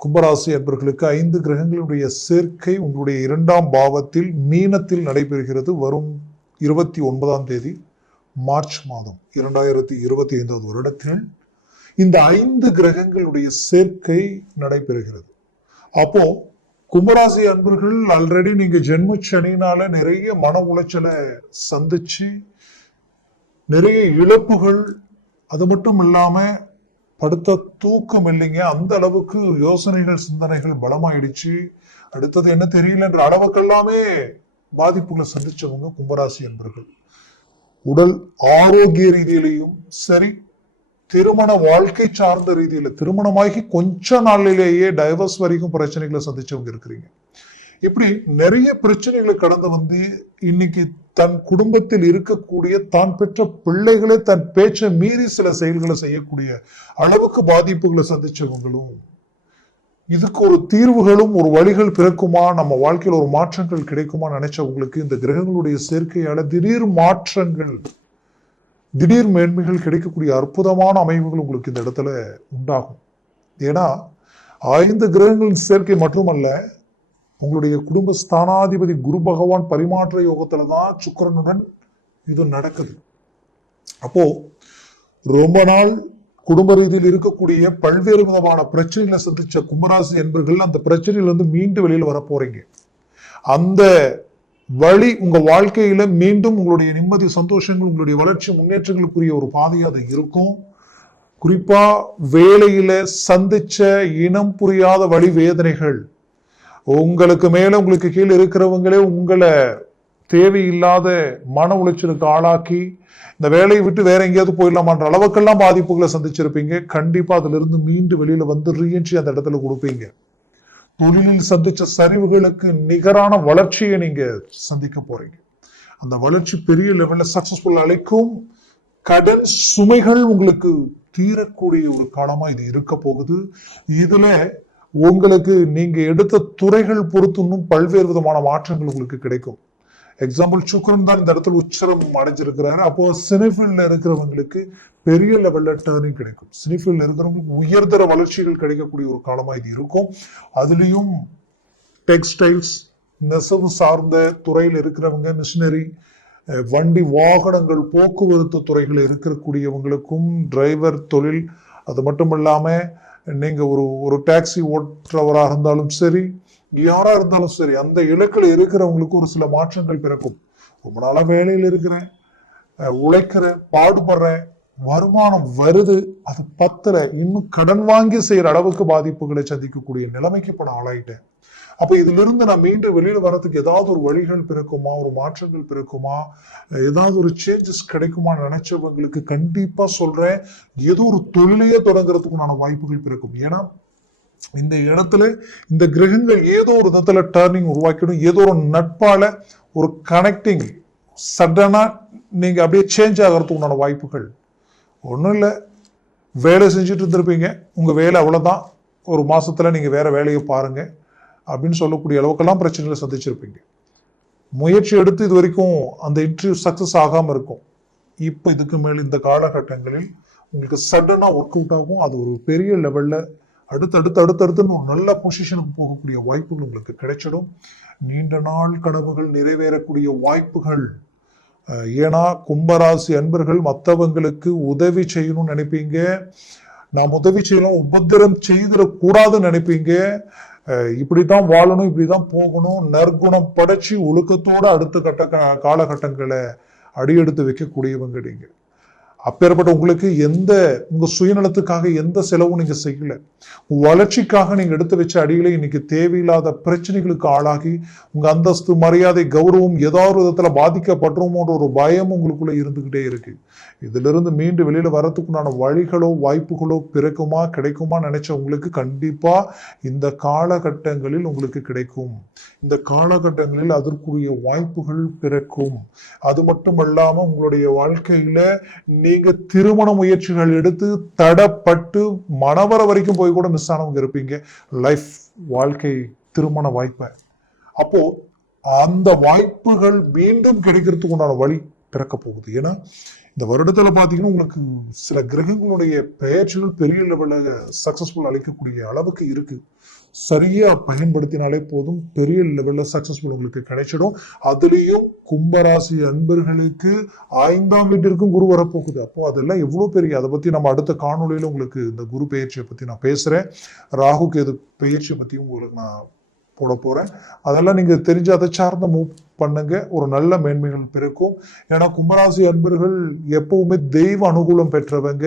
கும்பராசி அன்பர்களுக்கு ஐந்து கிரகங்களுடைய சேர்க்கை உங்களுடைய இரண்டாம் பாவத்தில் மீனத்தில் நடைபெறுகிறது. வரும் இருபத்தி ஒன்பதாம் தேதி மார்ச் மாதம் இரண்டாயிரத்தி இருபத்தி ஐந்தாவது வருடத்தில் இந்த ஐந்து கிரகங்களுடைய சேர்க்கை நடைபெறுகிறது. அப்போ கும்பராசி அன்பர்கள் ஆல்ரெடி நீங்க ஜென்ம சனினால நிறைய மன உளைச்சலை சந்திச்சு நிறைய இழப்புகள் அது மட்டும் இல்லாமல் படுத்த தூக்கம் இல்லைங்க. அந்த அளவுக்கு யோசனைகள் சிந்தனைகள் பலமாயிடுச்சு. அடுத்தது என்ன தெரியல என்ற அளவுக்கு எல்லாமே பாதிப்புகளை சந்திச்சவங்க கும்பராசி என்பர்கள். உடல் ஆரோக்கிய ரீதியிலையும் சரி திருமண வாழ்க்கை சார்ந்த ரீதியில திருமணமாகி கொஞ்ச நாளிலேயே டைவர்ஸ் வரைக்கும் பிரச்சனைகளை சந்திச்சவங்க இருக்கிறீங்க. இப்படி நிறைய பிரச்சனைகளை கடந்து வந்து இன்னைக்கு தன் குடும்பத்தில் இருக்கக்கூடிய தான் பெற்ற பிள்ளைகளே தன் பேச்சை மீறி சில செயல்களை செய்யக்கூடிய அளவுக்கு பாதிப்புகளை சந்திச்சவங்களும் இதுக்கு ஒரு தீர்வுகளும் ஒரு வழிகள் பிறக்குமா நம்ம வாழ்க்கையில் ஒரு மாற்றங்கள் கிடைக்குமா நினைச்சவங்களுக்கு இந்த கிரகங்களுடைய சேர்க்கையால திடீர் மாற்றங்கள் திடீர் மேன்மைகள் கிடைக்கக்கூடிய அற்புதமான அமைவுகள் உங்களுக்கு இந்த இடத்துல உண்டாகும். ஏன்னா ஐந்து கிரகங்களின் சேர்க்கை மட்டுமல்ல உங்களுடைய குடும்ப ஸ்தானாதிபதி குரு பகவான் பரிமாற்ற யோகத்துல தான் சுக்கரனுடன் இது நடக்குது. அப்போ ரொம்ப நாள் குடும்ப ரீதியில் இருக்கக்கூடிய பல்வேறு விதமான பிரச்சனைகளை சந்திச்ச கும்பராசி என்பர்கள் அந்த பிரச்சனையிலிருந்து மீண்டு வெளியில் வர போறீங்க அந்த வழி உங்க வாழ்க்கையில மீண்டும் உங்களுடைய நிம்மதி சந்தோஷங்கள் உங்களுடைய வளர்ச்சி முன்னேற்றங்களுக்குரிய ஒரு பாதையாக அது இருக்கும். குறிப்பா வேலையில சந்திச்ச இனம் புரியாத வழி வேதனைகள். உங்களுக்கு மேலே உங்களுக்கு கீழே இருக்கிறவங்களே உங்களை தேவையில்லாத மன உளைச்சலுக்கு ஆளாக்கி இந்த வேலையை விட்டு வேற எங்கேயாவது போயிடலாமான்ற அளவுக்கெல்லாம் பாதிப்புகளை சந்திச்சிருப்பீங்க. கண்டிப்பாக அதிலிருந்து மீண்டு வெளியில் வந்து ரீஎன்ட்ரி அந்த இடத்துல கொடுப்பீங்க. தொழிலில் சந்திச்ச சரிவுகளுக்கு நிகரான வளர்ச்சியை நீங்க சந்திக்க போறீங்க. அந்த வளர்ச்சி பெரிய லெவல்ல சக்சஸ்ஃபுல் அழைக்கும் கடன் சுமைகள் உங்களுக்கு தீரக்கூடிய ஒரு காலமா இது இருக்க போகுது. இதுல உங்களுக்கு நீங்கள் எடுத்த துறைகள் பொறுத்து இன்னும் பல்வேறு விதமான மாற்றங்கள் உங்களுக்கு கிடைக்கும். எக்ஸாம்பிள் சுக்ரன் தான் இந்த இடத்துல உச்சரம் அடைஞ்சிருக்கிறாரு. அப்போ சினிஃபீல்டில் இருக்கிறவங்களுக்கு பெரிய லெவலில் டேர்னிங் கிடைக்கும். சினிஃபீல்டில் இருக்கிறவங்களுக்கு உயர்தர வளர்ச்சிகள் கிடைக்கக்கூடிய ஒரு காலமாக இது இருக்கும். அதுலேயும் டெக்ஸ்டைல்ஸ் நெசவு சார்ந்த துறையில் இருக்கிறவங்க மிஷினரி வண்டி வாகனங்கள் போக்குவரத்து துறைகள் இருக்கக்கூடியவங்களுக்கும் டிரைவர் தொழில் அது மட்டும் இல்லாமல் நீங்கள் ஒரு ஒரு டாக்ஸி ஓட்டுறவராக இருந்தாலும் சரி யாராக இருந்தாலும் சரி அந்த இலக்கில் இருக்கிறவங்களுக்கு ஒரு சில மாற்றங்கள் பிறக்கும். ரொம்ப நாளாக வேலையில் இருக்கிறேன் உழைக்கிறேன் பாடுபடுறேன் வருமானம் வருது அது பத்தல இன்னும் கடன் வாங்கி செய்யற அளவுக்கு பாதிப்புகளை சந்திக்கக்கூடிய நிலைமைக்கு படம் நான் ஆளாயிட்டேன். அப்ப இதுல இருந்து நான் மீண்டும் வெளியில வர்றதுக்கு ஏதாவது ஒரு வழிகள் பிறக்குமா? ஒரு மாற்றங்கள் பிறக்குமா? ஏதாவது ஒரு சேஞ்சஸ் கிடைக்குமா நினைச்சவங்களுக்கு கண்டிப்பா சொல்றேன். ஏதோ ஒரு தொழிலையே தொடங்குறதுக்குண்டான வாய்ப்புகள் பிறக்கும். ஏன்னா இந்த இடத்துல இந்த கிரகங்கள் ஏதோ ஒரு விதத்துல டர்னிங் உருவாக்கிடும். ஏதோ ஒரு நட்பால ஒரு கனெக்டிங் சடனா நீங்க அப்படியே சேஞ்ச் ஆகிறதுக்கு உண்டான வாய்ப்புகள். ஒன்றும் இல்லை. வேலை செஞ்சுட்டு இருந்திருப்பீங்க. உங்க வேலை அவ்வளோதான் ஒரு மாசத்துல நீங்க வேற வேலையை பாருங்க. அப்படின்னு சொல்லக்கூடிய அளவுக்கெல்லாம் பிரச்சனைகளை சந்திச்சிருப்பீங்க. முயற்சி எடுத்து இது வரைக்கும் அந்த இன்டர்வியூ சக்ஸஸ் ஆகாமல் இருக்கும். இப்போ இதுக்கு மேல் இந்த காலகட்டங்களில் உங்களுக்கு சடனாக ஒர்க் அவுட் ஆகும். அது ஒரு பெரிய லெவலில் அடுத்து அடுத்து அடுத்தடுத்துன்னு ஒரு நல்ல பொசிஷனுக்கு போகக்கூடிய வாய்ப்புகள் உங்களுக்கு கிடைச்சிடும். நீண்ட நாள் கனவுகள் நிறைவேறக்கூடிய வாய்ப்புகள். ஏன்னா கும்பராசி அன்பர்கள் மற்றவங்களுக்கு உதவி செய்யணும்னு நினைப்பீங்க. நாம் உதவி செய்யலாம் உபத்திரம் செய்திடக்கூடாதுன்னு நினைப்பீங்க. இப்படி இப்படித்தான் வாழணும் இப்படிதான் போகணும் நற்குணம் படைச்சி ஒழுக்கத்தோட அடுத்த கட்ட காலகட்டங்களை அடியெடுத்து வைக்கக்கூடியவங்க நீங்கள் அப்பேற்பட்ட உங்களுக்கு எந்த உங்கள் சுயநலத்துக்காக எந்த செலவும் நீங்கள் செய்யலை. வளர்ச்சிக்காக நீங்கள் எடுத்து வச்ச அடிகளை இன்னைக்கு தேவையில்லாத பிரச்சனைகளுக்கு ஆளாகி உங்கள் அந்தஸ்து மரியாதை கௌரவம் ஏதாவது விதத்தில் பாதிக்கப்படுறோமோன்ற ஒரு பயம் உங்களுக்குள்ளே இருந்துக்கிட்டே இருக்கு. இதிலிருந்து மீண்டு வெளியில் வரத்துக்குண்டான வழிகளோ வாய்ப்புகளோ பிறக்குமா கிடைக்குமா நினைச்ச உங்களுக்கு கண்டிப்பாக இந்த காலகட்டங்களில் உங்களுக்கு கிடைக்கும். இந்த காலகட்டங்களில் அதற்குரிய வாய்ப்புகள் பிறக்கும். அது மட்டும் இல்லாமல் உங்களுடைய வாழ்க்கையில் நீங்க திருமண முயற்சிகள் எடுத்து தடப்பட்டு மணவர வரைக்கும் போய் கூட மிஸ் ஆனவங்க இருப்பீங்க. லைஃப் வாழ்க்கை திருமண வாய்ப்பை. அப்போ அந்த வாய்ப்புகள் மீண்டும் கிடைக்கிறதுக்கு உண்டான வழி பிறக்க போகுது. ஏன்னா இந்த வருடத்துல பாத்தீங்கன்னா உங்களுக்கு சில கிரகங்களுடைய பெயர்ச்சிகள் பெரிய லெவலில் சக்சஸ்ஃபுல் அளிக்கக்கூடிய அளவுக்கு இருக்கு. சரியாக பயன்படுத்தினாலே போதும் பெரிய லெவலில் சக்ஸஸ்ஃபுல் உங்களுக்கு கிடைச்சிடும். அதுலேயும் கும்பராசி அன்பர்களுக்கு ஐந்தாம் வீட்டிற்கும் குரு வரப்போகுது. அப்போ அதெல்லாம் எவ்வளோ பெரிய அதை பற்றி நம்ம அடுத்த காணொலியில் உங்களுக்கு இந்த குரு பெயர்ச்சியை பற்றி நான் பேசுகிறேன் ராகு கேது பெயர்ச்சியை பற்றியும் உங்களுக்கு நான் போட போகிறேன் அதெல்லாம் நீங்கள் தெரிஞ்சு அதை சார்ந்த மூவ் பண்ணுங்க. ஒரு நல்ல மேன்மைகள் பிறக்கும். ஏன்னா கும்பராசி அன்பர்கள் எப்பவுமே தெய்வ அனுகூலம் பெற்றவங்க.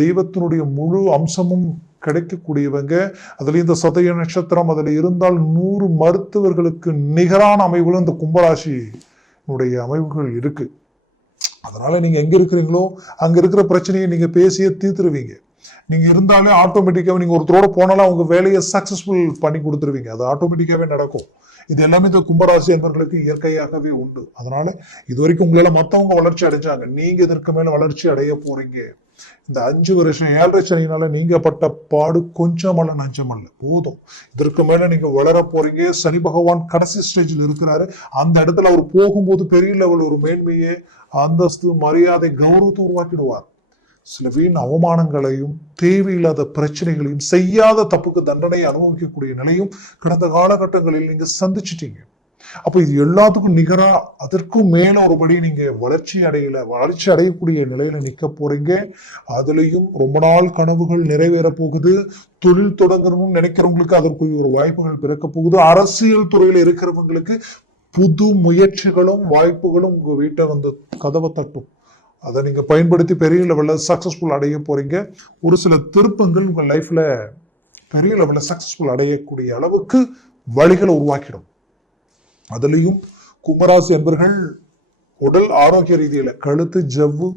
தெய்வத்தினுடைய முழு அம்சமும் கிடைக்கக்கூடியவங்க. அதில் இந்த சதய நட்சத்திரம் அதில் இருந்தால் நூறு மருத்துவர்களுக்கு நிகரான அமைவுகளும் இந்த கும்பராசினுடைய அமைவுகள் இருக்குது அதனால் நீங்கள் எங்கே இருக்கிறீங்களோ அங்கே இருக்கிற பிரச்சனையை நீங்கள் பேசியே தீர்த்துருவீங்க. நீங்கள் இருந்தாலே ஆட்டோமேட்டிக்காக நீங்கள் ஒருத்தரோட போனாலும் அவங்க வேலையை சக்ஸஸ்ஃபுல் பண்ணி கொடுத்துருவீங்க. அது ஆட்டோமேட்டிக்காகவே நடக்கும். இது எல்லாமே இந்த கும்பராசி என்பவர்களுக்கு இயற்கையாகவே உண்டு. அதனால இது வரைக்கும் உங்களால் மற்றவங்க வளர்ச்சி அடைஞ்சாங்க. நீங்கள் இதற்கு மேலே வளர்ச்சி அடைய போகிறீங்க இந்த அஞ்சு வருஷம் ஏழரை சனினால நீங்க பட்ட பாடு கொஞ்சமல்ல நஞ்சமல்ல. போதும். இதற்கு மேல நீங்க வளர போறீங்க. சனி பகவான் கடைசி ஸ்டேஜில் இருக்கிறாரு. அந்த இடத்துல அவர் போகும்போது பெரிய லெவல் ஒரு மேன்மையை அந்தஸ்து மரியாதை கௌரவத்தை உருவாக்கிடுவார். சில வீண் அவமானங்களையும் தேவையில்லாத பிரச்சனைகளையும் செய்யாத தப்புக்கு தண்டனை அனுபவிக்கக்கூடிய நிலையும் கடந்த காலகட்டங்களில் நீங்க சந்திச்சிட்டீங்க. அப்போ இது எல்லாத்துக்கும் நிகரா அதற்கும் மேல ஒருபடி நீங்க வளர்ச்சி அடையல வளர்ச்சி அடையக்கூடிய நிலையில நிற்க போறீங்க. அதுலயும் ரொம்ப நாள் கனவுகள் நிறைவேற போகுது. தொழில் தொடங்கணும்னு நினைக்கிறவங்களுக்கு அதற்குரிய ஒரு வாய்ப்புகள் பிறக்க போகுது. அரசியல் துறையில இருக்கிறவங்களுக்கு புது முயற்சிகளும் வாய்ப்புகளும் உங்க வீட்டை வந்து கதவை தட்டும். அதை நீங்க பயன்படுத்தி பெரிய லெவலில் சக்ஸஸ்ஃபுல் அடைய போறீங்க. ஒரு சில திருப்பங்கள் உங்க லைஃப்ல பெரிய லெவலில் சக்ஸஸ்ஃபுல் அடையக்கூடிய அளவுக்கு வழிகளை உருவாக்கிடும். அதுலேயும் கும்பராசி என்பர்கள் உடல் ஆரோக்கிய ரீதியில் கழுத்து ஜவ்வு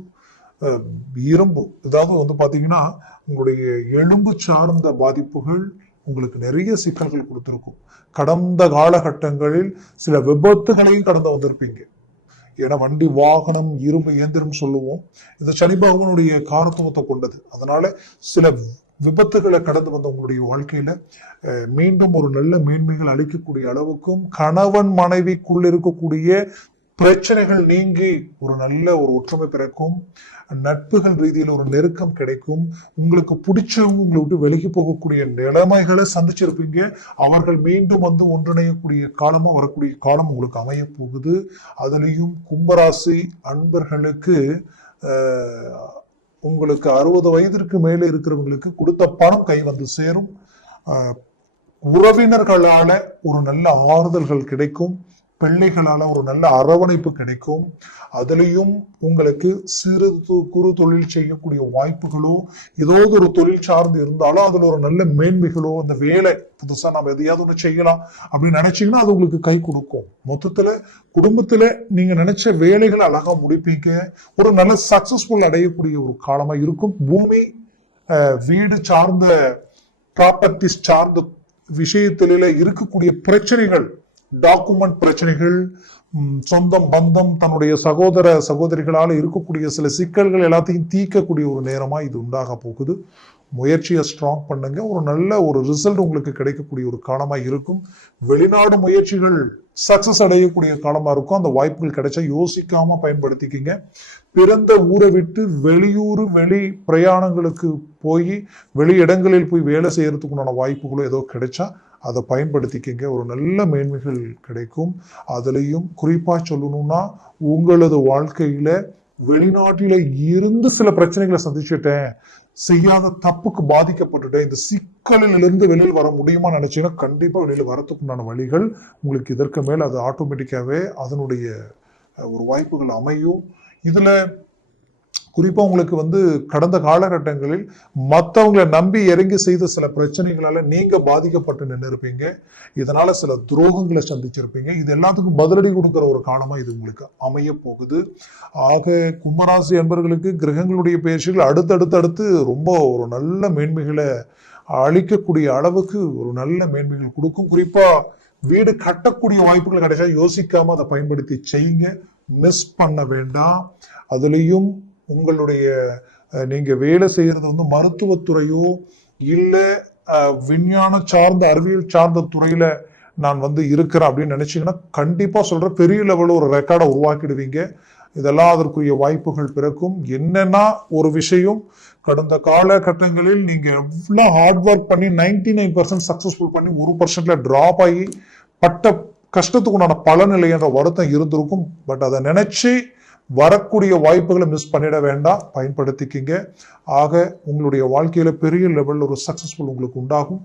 இரும்பு இதாவது வந்து பார்த்தீங்கன்னா உங்களுடைய எலும்பு சார்ந்த பாதிப்புகள் உங்களுக்கு நிறைய சிக்கல்கள் கொடுத்துருக்கும். கடந்த காலகட்டங்களில் சில விபத்துகளையும் கடந்து வந்திருப்பீங்க. ஏன்னா வண்டி வாகனம் இரும்பு இயந்திரம் சொல்லுவோம். இந்த சனி பகவானுடைய காரத்துவத்தை கொண்டது. அதனால சில விபத்துகளை கடந்து வந்த உங்களுடைய வாழ்க்கையில மீண்டும் ஒரு நல்ல மேன்மைகள் அளிக்கக்கூடிய அளவுக்கும் கணவன் மனைவிக்குள் இருக்கக்கூடிய பிரச்சனைகள் நீங்கி ஒரு நல்ல ஒரு ஒற்றுமை பிறக்கும் நட்புகள் ரீதியில் ஒரு நெருக்கம் கிடைக்கும் உங்களுக்கு பிடிச்சவங்க உங்களை விட்டு விலகி போகக்கூடிய நிலைமைகளை சந்திச்சிருப்பீங்க அவர்கள் மீண்டும் வந்து ஒன்றிணையக்கூடிய காலமாக வரக்கூடிய காலம் உங்களுக்கு அமைய போகுது. அதுலேயும் கும்பராசி அன்பர்களுக்கு உங்களுக்கு அறுபது வயதிற்கு மேலே இருக்கிறவங்களுக்கு கொடுத்த பணம் கை வந்து சேரும். உறவினர்களால ஒரு நல்ல ஆறுதல்கள் கிடைக்கும். பிள்ளைகளால் ஒரு நல்ல அரவணைப்பு கிடைக்கும். அதுலேயும் உங்களுக்கு சிறு குறு தொழில் செய்யக்கூடிய வாய்ப்புகளோ ஏதாவது ஒரு தொழில் சார்ந்து இருந்தாலும் அதில் ஒரு நல்ல மேன்மைகளோ அந்த வேலை புதுசாக நம்ம எதையாவது ஒன்று செய்யலாம் அப்படின்னு நினச்சிங்கன்னா அது உங்களுக்கு கை கொடுக்கும். மொத்தத்தில் குடும்பத்தில் நீங்கள் நினச்ச வேலைகளை அழகாக முடிப்பீங்க. ஒரு நல்ல சக்சஸ்ஃபுல் அடையக்கூடிய ஒரு காலமாக இருக்கும். பூமி வீடு சார்ந்த ப்ராப்பர்ட்டிஸ் சார்ந்த விஷயத்தில இருக்கக்கூடிய பிரச்சனைகள் டாக்குமெண்ட் பிரச்சனைகள் சொந்தம் பந்தம் தன்னுடைய சகோதர சகோதரிகளால் இருக்கக்கூடிய சில சிக்கல்கள் எல்லாத்தையும் தீர்க்கக்கூடிய ஒரு நேரமாக இது உண்டாக போகுது. முயற்சியை ஸ்ட்ராங் பண்ணுங்க. ஒரு நல்ல ஒரு ரிசல்ட் உங்களுக்கு கிடைக்கக்கூடிய ஒரு காலமாக இருக்கும். வெளிநாடு முயற்சிகள் சக்சஸ் அடையக்கூடிய காலமாக இருக்கும். அந்த வாய்ப்புகள் கிடைச்சா யோசிக்காம பயன்படுத்திக்கிங்க. பிறந்த ஊரை விட்டு வெளியூர் வெளி பிரயாணங்களுக்கு போய் வெளி இடங்களில் போய் வேலை செய்யறதுக்குண்டான வாய்ப்புகளோ ஏதோ கிடைச்சா அதை பயன்படுத்திக்கங்க. ஒரு நல்ல மேன்மைகள் கிடைக்கும். அதுலேயும் குறிப்பாக சொல்லணும்னா உங்களது வாழ்க்கையில் வெளிநாட்டில் இருந்து சில பிரச்சனைகளை சந்திச்சுட்டேன். செய்யாத தப்புக்கு பாதிக்கப்பட்டுட்டேன். இந்த சிக்கலில் இருந்து வெளியில் வர முடியுமா நினைச்சீங்கன்னா கண்டிப்பாக வெளியில் வரத்துக்குண்டான வழிகள் உங்களுக்கு இதற்கு மேல் அது ஆட்டோமேட்டிக்காகவே அதனுடைய ஒரு வாய்ப்புகள் அமையும். இதில் குறிப்பாக உங்களுக்கு வந்து கடந்த காலகட்டங்களில் மற்றவங்களை நம்பி இறங்கி செய்த சில பிரச்சனைகளால் நீங்கள் பாதிக்கப்பட்டு நின்று இருப்பீங்க இதனால் சில துரோகங்களை சந்திச்சிருப்பீங்க. இது எல்லாத்துக்கும் பதிலடி கொடுக்குற ஒரு காலமாக இது உங்களுக்கு அமைய போகுது ஆக கும்பராசி என்பவர்களுக்கு கிரகங்களுடைய பயிற்சிகள் அடுத்தடுத்து அடுத்து ரொம்ப ஒரு நல்ல மேன்மைகளை அளிக்கக்கூடிய அளவுக்கு ஒரு நல்ல மேன்மைகள் கொடுக்கும். குறிப்பாக வீடு கட்டக்கூடிய வாய்ப்புகள் கிடைச்சா யோசிக்காமல் அதை பயன்படுத்தி செய்யுங்க. மிஸ் பண்ண வேண்டாம். அதுலேயும் உங்களுடைய நீங்கள் வேலை செய்கிறது வந்து மருத்துவத்துறையோ இல்லை அஹ், விஞ்ஞான சார்ந்த அறிவியல் சார்ந்த துறையில் நான் வந்து இருக்கிறேன் அப்படின்னு நினச்சிங்கன்னா கண்டிப்பாக சொல்கிற பெரிய லெவலில் ஒரு ரெக்கார்டை உருவாக்கிடுவீங்க. இதெல்லாம் அதற்குரிய வாய்ப்புகள் பிறக்கும். என்னன்னா ஒரு விஷயம் கடந்த காலகட்டங்களில் நீங்கள் எவ்வளோ ஹார்ட் ஒர்க் பண்ணி நைன்டி நைன் பர்சன்ட் சக்ஸஸ்ஃபுல் பண்ணி ஒரு பர்சன்ட்ல ட்ராப் ஆகி பட்ட கஷ்டத்துக்கு உண்டான பலன் இல்லை என்ற வருத்தம் இருந்திருக்கும். பட் அதை நினச்சி வரக்கூடிய வாய்ப்புகளை மிஸ் பண்ணிட வேண்டாம். பயன்படுத்திக்கிங்க. ஆக உங்களுடைய வாழ்க்கையில் பெரிய லெவலில் ஒரு சக்ஸஸ்ஃபுல் உங்களுக்கு உண்டாகும்.